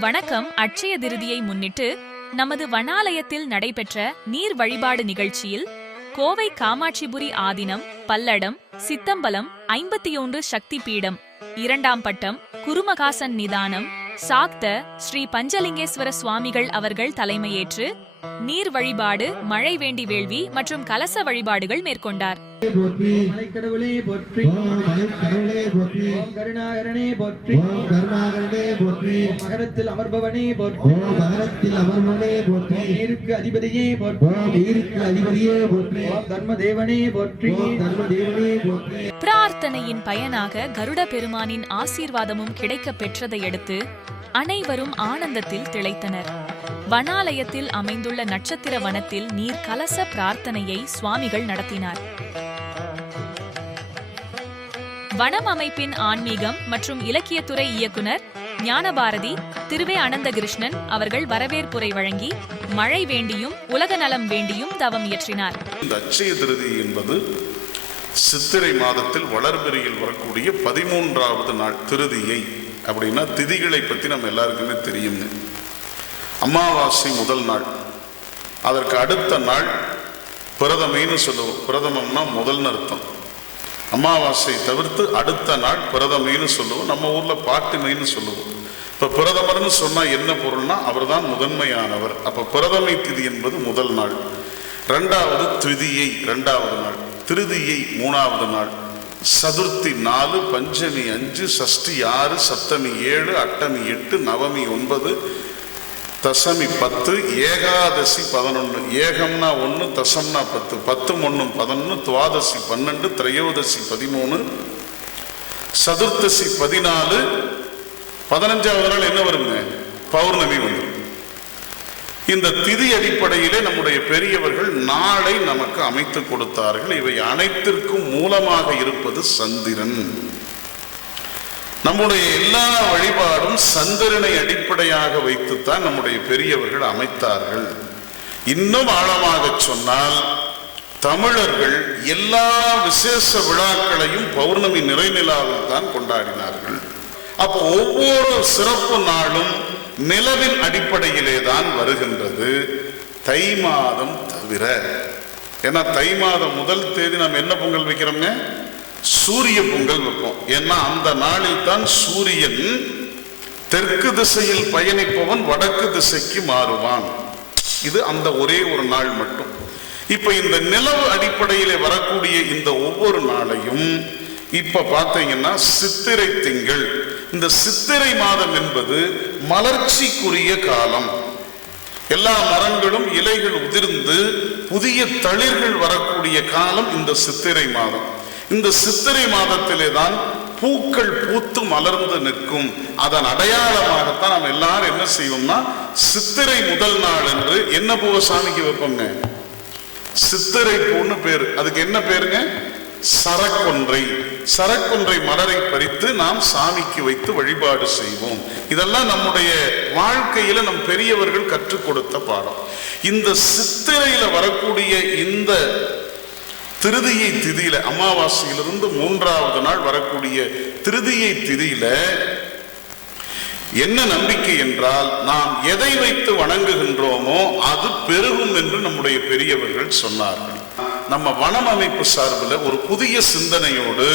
வணக்கம். அட்சய திருதியை முன்னிட்டு நமது வனாலயத்தில் நடைபெற்ற நீர் வழிபாடு நிகழ்ச்சியில் கோவை காமாட்சிபுரி ஆதினம் பல்லடம் சித்தம்பலம் ஐம்பத்தி ஒன்று சக்தி பீடம் இரண்டாம் பட்டம் குருமகாசன் நிதானம் சாக்த ஸ்ரீ பஞ்சலிங்கேஸ்வர சுவாமிகள் அவர்கள் தலைமையேற்று நீர் வழிபாடு மழை வேண்டி வேள்வி மற்றும் கலச வழிபாடுகள் மேற்கொண்டார். போற்றி மலைக்கடவுளே போற்றி ஓம் மலைக்கடவுளே போற்றி ஓம் கருணாகரனே போற்றி ஓம் கருணாகரனே போற்றி ஓம் மகரத்தில் அமர்பவனே போற்றி ஓம் மகரத்தில் அமர்வனே போற்றி ஓம் நீருக்கு அதிபதியே போற்றி ஓம் நீருக்கு அதிபதியே போற்றி ஓம் தர்மதேவனே போற்றி ஓம் தர்மதேவனே போற்றி பிரார்த்தனையின் பயனாக கருட பெருமானின் ஆசீர்வாதமும் கிடைக்கப் பெற்றதையடுத்து அனைவரும் ஆனந்தத்தில் திளைத்தனர் வனாலயத்தில் அமைந்துள்ள நட்சத்திர வனத்தில் நீர் கலச பிரார்த்தனையை சுவாமிகள் நடத்தினார் வனம் அமைப்பின் ஆன்மீகம் மற்றும் இலக்கியத்துறை இயக்குனர் ஞானபாரதி திருவே அனந்தகிருஷ்ணன் அவர்கள் வரவேற்புரை வழங்கி மழை வேண்டியும் உலக நலம் வேண்டியும் தவம் இயற்றினார். இந்த அச்சய திருதி என்பது சித்திரை மாதத்தில் வளர்பிறையில் வரக்கூடிய பதிமூன்றாவது நாள் திருதியை அப்படின்னா திதிகளை பற்றி நம்ம எல்லாருக்குமே தெரியும் அமாவாசை முதல் நாள். அதற்கு அடுத்த நாள் பிரதமைன்னு சொல்லுவோம். பிரதமம்னா முதல்னு அர்த்தம். அமாவாசை தவிர்த்து அடுத்த நாள் பிரதமைன்னு சொல்லுவோம். நம்ம ஊரில் பாட்டுமைன்னு சொல்லுவோம். இப்போ பிரதமர்னு சொன்னால் என்ன பொருள்னா அவர்தான் முதன்மையானவர். அப்போ பிரதமை திதி என்பது முதல் நாள். ரெண்டாவது திதியை ரெண்டாவது நாள். திருதியை மூணாவது நாள். சதுர்த்தி நாலு பஞ்சமி அஞ்சு சஷ்டி ஆறு சப்தமி ஏழு அட்டமி எட்டு நவமி ஒன்பது தசமி பத்து ஏகாதசி பதினொன்று ஏகம்னா ஒன்று தசம்னா பத்து. பத்து ஒன்றும் பதினொன்று துவாதசி பன்னெண்டு திரையோதசி பதிமூணு சதுர்த்தசி பதினாலு. பதினஞ்சாவது நாள் என்ன வருங்க? பௌர்ணமி வந்துடும் இந்த திதி அடிப்படையிலே நம்முடைய பெரியவர்கள் நாளை நமக்கு அமைத்து கொடுத்தார்கள். இவை அனைத்திற்கும் மூலமாக இருப்பது சந்திரன். நம்முடைய எல்லா வழிபாடும் சந்திரனை அடிப்படையாக வைத்துத்தான் நம்முடைய பெரியவர்கள் அமைத்தார்கள். இன்னும் ஆழமாக சொன்னால் தமிழர்கள் எல்லா விசேஷ விழாக்களையும் பௌர்ணமி நிறைநிலாவில் தான் கொண்டாடினார்கள். அப்போ ஒவ்வொரு சிறப்பு நாளும் நிலவின் அடிப்படையிலே தான் வருகின்றது. தை மாதம் தவிர. ஏன்னா தை மாதம் முதல் தேதி நம்ம என்ன பொங்கல் வைக்கிறோங்க சூரிய பொங்கல் வைப்போம். ஏன்னா அந்த நாளில் தான் சூரியன் தெற்கு திசையில் பயணிப்பவன் வடக்கு திசைக்கு மாறுவான். இது அந்த ஒரே ஒரு நாள் மட்டும். இப்ப இந்த நிலவு அடிப்படையிலே வரக்கூடிய இந்த ஒவ்வொரு நாளையும் இப்ப பார்த்தீங்கன்னா சித்திரை திங்கள். இந்த சித்திரை மாதம் என்பது மலர்ச்சிக்குரிய காலம். எல்லா மரங்களும் இலைகள் உதிர்ந்து புதிய தளிர்கள் வரக்கூடிய காலம் இந்த சித்திரை மாதம். இந்த சித்திரை மாதத்திலே தான் பூக்கள் பூத்து மலர்ந்து நிற்கும். அதன் அடையாளமாகத்தான் நம்ம எல்லாரும் என்ன செய்வோம்னா சித்திரை முதல் நாள் என்று என்ன பூவை சாமிக்கு வைப்போங்க சித்திரை பூன்னு பேரு. அதுக்கு என்ன பேருங்க? சரக்கொன்றை. சரக்கொன்றை மலரை பறித்து நாம் சாமிக்கு வைத்து வழிபாடு செய்வோம். இதெல்லாம் நம்முடைய வாழ்க்கையில நம் பெரியவர்கள் கற்றுக் கொடுத்த பாடம். இந்த சித்திரையில வரக்கூடிய இந்த திருதியை திதியில அமாவாசையிலிருந்து மூன்றாவது நாள் வரக்கூடிய திருதியை திதியில என்ன நம்பிக்கை என்றால் நாம் எதை வைத்து வணங்குகின்றோமோ அது பெருகும் என்று நம்முடைய பெரியவர்கள் சொன்னார்கள். நம்ம வனம் அமைப்பு சார்பில் ஒரு புதிய சிந்தனையோடு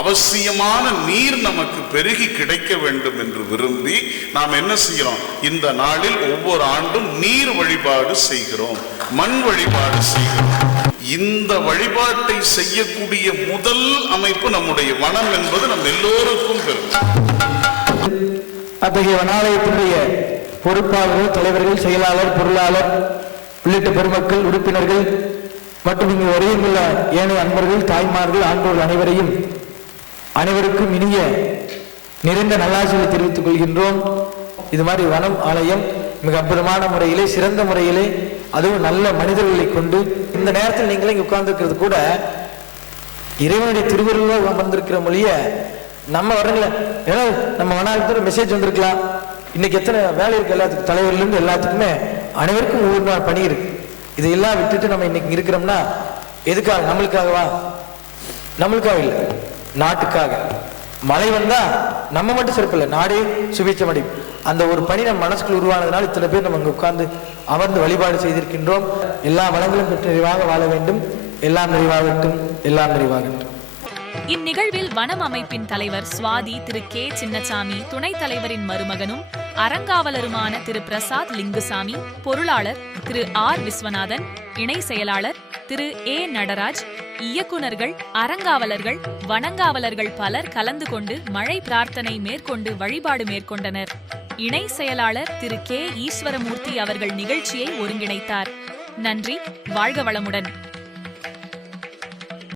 அவசியமான நீர் நமக்கு பெருகி கிடைக்க வேண்டும் என்று விரும்பி நாம் என்ன செய்கிறோம்? இந்த நாளில் ஒவ்வொரு ஆண்டும் நீர் வழிபாடு செய்கிறோம். மண் வழிபாடு செய்கிறோம். இந்த வழிபாட்டை செய்யக்கூடிய முதல் அமைப்பு நம்முடைய வனம் என்பது நம் எல்லோருக்கும் பெரும். அத்தகைய வனாலயத்தினுடைய பொறுப்பாளர்கள் தலைவர்கள் செயலாளர் பொருளாளர் உள்ளிட்ட பெருமக்கள் உறுப்பினர்கள் மற்றும் இங்கு உள்ள ஏனைய அன்பர்கள் தாய்மார்கள் ஆண்டோர்கள் அனைவரையும் அனைவருக்கும் இனிய நிறைந்த நல்லாசிகளை தெரிவித்துக் கொள்கின்றோம். இது மாதிரி வனம் ஆலயம் மிக அற்புதமான முறையிலே சிறந்த முறையிலே அதுவும் நல்ல மனிதர்களை கொண்டு இந்த நேரத்தில் நீங்களே இங்கே உட்கார்ந்துருக்கிறது கூட இறைவனுடைய திருவருளாக அமர்ந்திருக்கிற மொழிய நம்ம வரங்கள ஏன்னா நம்ம வனாலயத்தில் மெசேஜ் வந்திருக்கலாம். இன்னைக்கு எத்தனை வேலை இருக்கு எல்லாத்துக்கும் தலைவர்லேருந்து எல்லாத்துக்குமே அனைவருக்கும் ஒவ்வொரு நாள் பணி இருக்கு. இதையெல்லாம் விட்டுட்டு நம்ம இன்னைக்கு இருக்கிறோம்னா எதுக்காக? நம்மளுக்காகவா? நம்மளுக்காக இல்லை. நாட்டுக்காக. மழை வந்தா நம்ம மட்டும் சிறப்பு இல்லை நாடே சுபிச்சம் அந்த ஒரு பணி நம்ம மனசுக்குள் உருவானதுனால் இத்தனை பேர் நம்ம இங்க உட்கார்ந்து அமர்ந்து வழிபாடு செய்திருக்கின்றோம். எல்லா வளங்களும் பெற்று நிறைவாக வாழ வேண்டும். எல்லாம் நிறைவாகட்டும். எல்லாம் நிறைவாகட்டும். இந்நிகழ்வில் வனம் அமைப்பின் தலைவர் சுவாதி திரு கே சின்னசாமி துணைத் தலைவரின் மருமகனும் அறங்காவலருமான திரு பிரசாத் லிங்குசாமி பொருளாளர் திரு ஆர் விஸ்வநாதன் இணை செயலாளர் திரு ஏ நடராஜ் இயக்குனர்கள் அறங்காவலர்கள் வனங்காவலர்கள் பலர் கலந்து கொண்டு மழை பிரார்த்தனை மேற்கொண்டு வழிபாடு மேற்கொண்டனர். இணை செயலாளர் திரு கே. ஈஸ்வரமூர்த்தி அவர்கள் நிகழ்ச்சியை ஒருங்கிணைத்தார். நன்றி. வாழ்க வளமுடன்.